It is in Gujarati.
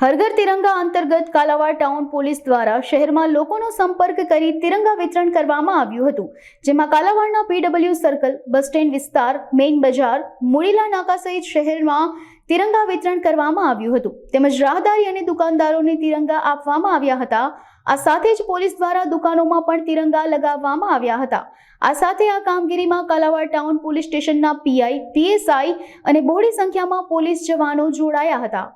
હર ઘર તિરંગા અંતર્ગત કાલાવાડ ટાઉન પોલીસ દ્વારા શહેરમાં લોકોનો સંપર્ક કરી તિરંગા વિતરણ કરવામાં આવ્યું હતું, જેમાં કાલાવાડના પીડબ્લ્યુ સર્કલ, બસ સ્ટેન્ડ વિસ્તાર, મેઇન બજાર, મુડીલા નાકા સહિત શહેરમાં તિરંગા વિતરણ કરવામાં આવ્યું હતું, તેમજ રાહદારી અને દુકાનદારોને તિરંગા આપવામાં આવ્યા હતા। આ સાથે જ પોલીસ દ્વારા દુકાનોમાં પણ તિરંગા લગાવવામાં આવ્યા હતા। આ સાથે આ કામગીરીમાં કાલાવાડ ટાઉન પોલીસ સ્ટેશનના પીઆઈ, પીએસઆઈ અને બહોળી સંખ્યામાં પોલીસ જવાનો જોડાયા હતા।